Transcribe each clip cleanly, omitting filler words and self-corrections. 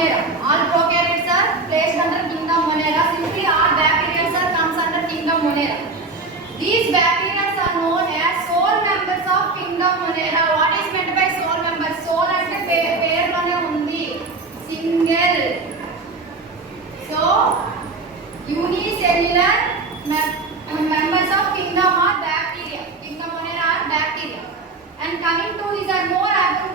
Monera. All prokaryotes are placed under kingdom Monera. Simply all bacteria comes under kingdom Monera. These bacteria are known as sole members of kingdom Monera. What is meant by sole members? Sole అంటే పేరులోనే ఉంది. Single. So unicellular members of kingdom are bacteria. Kingdom Monera are bacteria. And coming to these are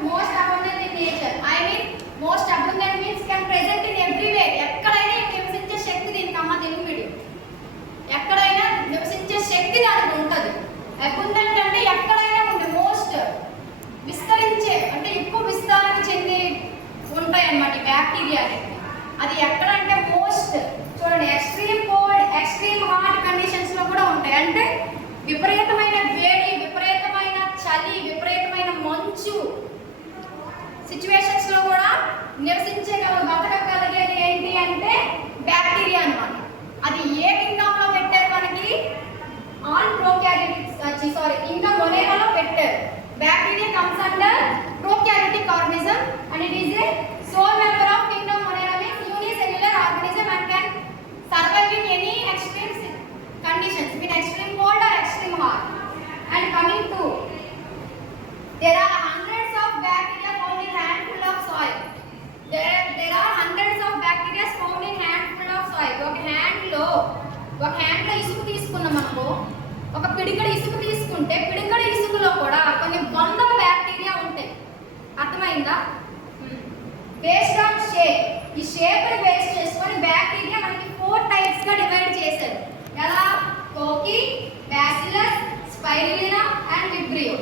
most abundant in nature. I mean most abundant means can present in everywhere. ఎక్కడైనా నివసించే శక్తి దీనికి అమ్మ Telugu medium. ఎక్కడైనా నివసించే శక్తి దానికి ఉంటుంది. Abundant అంటే ఎక్కడైనా ఉంది. మోస్ట్ విస్తరించే అంటే ఎక్కువ విస్తరణ చెంది ఉంటాయి అన్నమాట బ్యాక్టీరియా అనేది. అది ఎక్కడంటే మోస్ట్ చూడండి extreme cold extreme hot conditions లో కూడా ఉంటాయి. అంటే విపరీతమైన వేడి, విపరీతమైన చలి, విపరీతమైన మంచు సిచ్యువేషన్స్ లో కూడా బతకగలిగేది ఏంటి అంటే బ్యాక్టీరియా అన్నమాట. అది ఏ కింగ్డమ్ లో పెట్టారు మనకి? ఆల్ ప్రోకారియోటిక్స్ కింగ్డమ్ మొనేరాలో పెట్టారు. Bacteria comes under prokaryotic organism and it is a sole member of kingdom Monera means unicellular organism and can survive in any extreme conditions, in extreme cold or extreme hot. And coming to, there are hundreds of bacteria found in handful of soil. There are hundreds of bacteria found in handful of soil. ఒక hand లో ఇసుక తీసుకున్నాం అనుకో, ఒక పిడికడ ఇసుక తీసుకుంటే పిడికడ ఇసుకలో కూడా కొన్ని వందల బ్యాక్టీరియా ఉంటాయి. అర్థమైందా? బేస్డ్ ఆన్ షేప్, ఈ షేప్ ని బేస్ చేసుకొని బ్యాక్టీరియా మనకి 4 టైప్స్ గా డివైడ్ చేశారు. ఎలా? కోకి, బ్యాసిల్లస్, స్పైరులినా అండ్ విబ్రియో.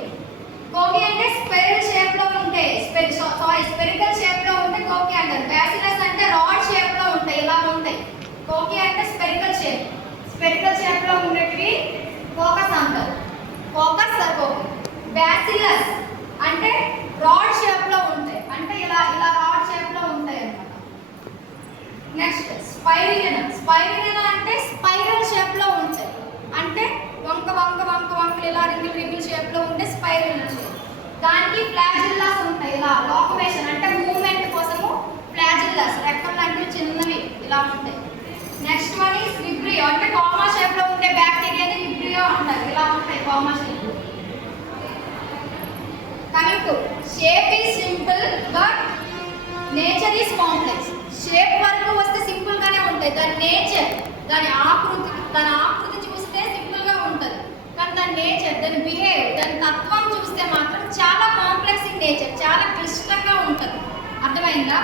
కోకి అంటే స్పైరల్ షేప్ లో ఉంటాయి, స్పెరికల్ షేప్ లో ఉంటే కోకి అంటారు. బ్యాసిల్లస్ అంటే రాడ్ షేప్ లో ఉంటాయి, ఇలా ఉంటాయి. కోకి అంటే స్పెరికల్ షేప్ లో ఉండేటివి కోకస్ అంటారు. కోకస్ కోకి. బ్యాసిల్లస్ అంటే రాడ్ షేప్ లో ఉంటాయి, అంటే ఇలా రాడ్ షేప్ లో ఉంటాయి అన్నమాట. నెక్స్ట్ స్పైరులినా అంటే స్పైరల్ షేప్ లో ఉంటాయి, అంటే వంకలు ఇలా రింగిల్ షేప్ లో ఉంటే స్పైరులినా షేప్. దానికి ఫ్లాజిల్లాస్ ఉంటాయి, ఇలా లోకమేషన్ అంటే మూవ్మెంట్ కోసము ఫ్లాజిల్లాస్ రెక్కలు లాంటివి చిన్నవి ఇలా ఉంటాయి. నెక్స్ట్ వన్ ఈస్ విబ్రియో అంటే కామా షేప్ లో ఉండే బ్యాక్టీరియాని విబ్రియో అంటారు, ఇలా ఉంటాయి comma shape. Coming to shape is simple but nature is complex. Shape వరకు వస్తే సింపుల్ గానే ఉంటాయి, దాని నేచర్ దాని ఆకృతి చూస్తే సింపుల్ గా ఉంటుంది. కానీ దాని నేచర్, దాని బిహేవ్, దాని తత్వం చూస్తే మాత్రం చాలా కాంప్లెక్స్ ఇన్ నేచర్, చాలా క్లిష్టంగా ఉంటుంది. అర్థమైందా?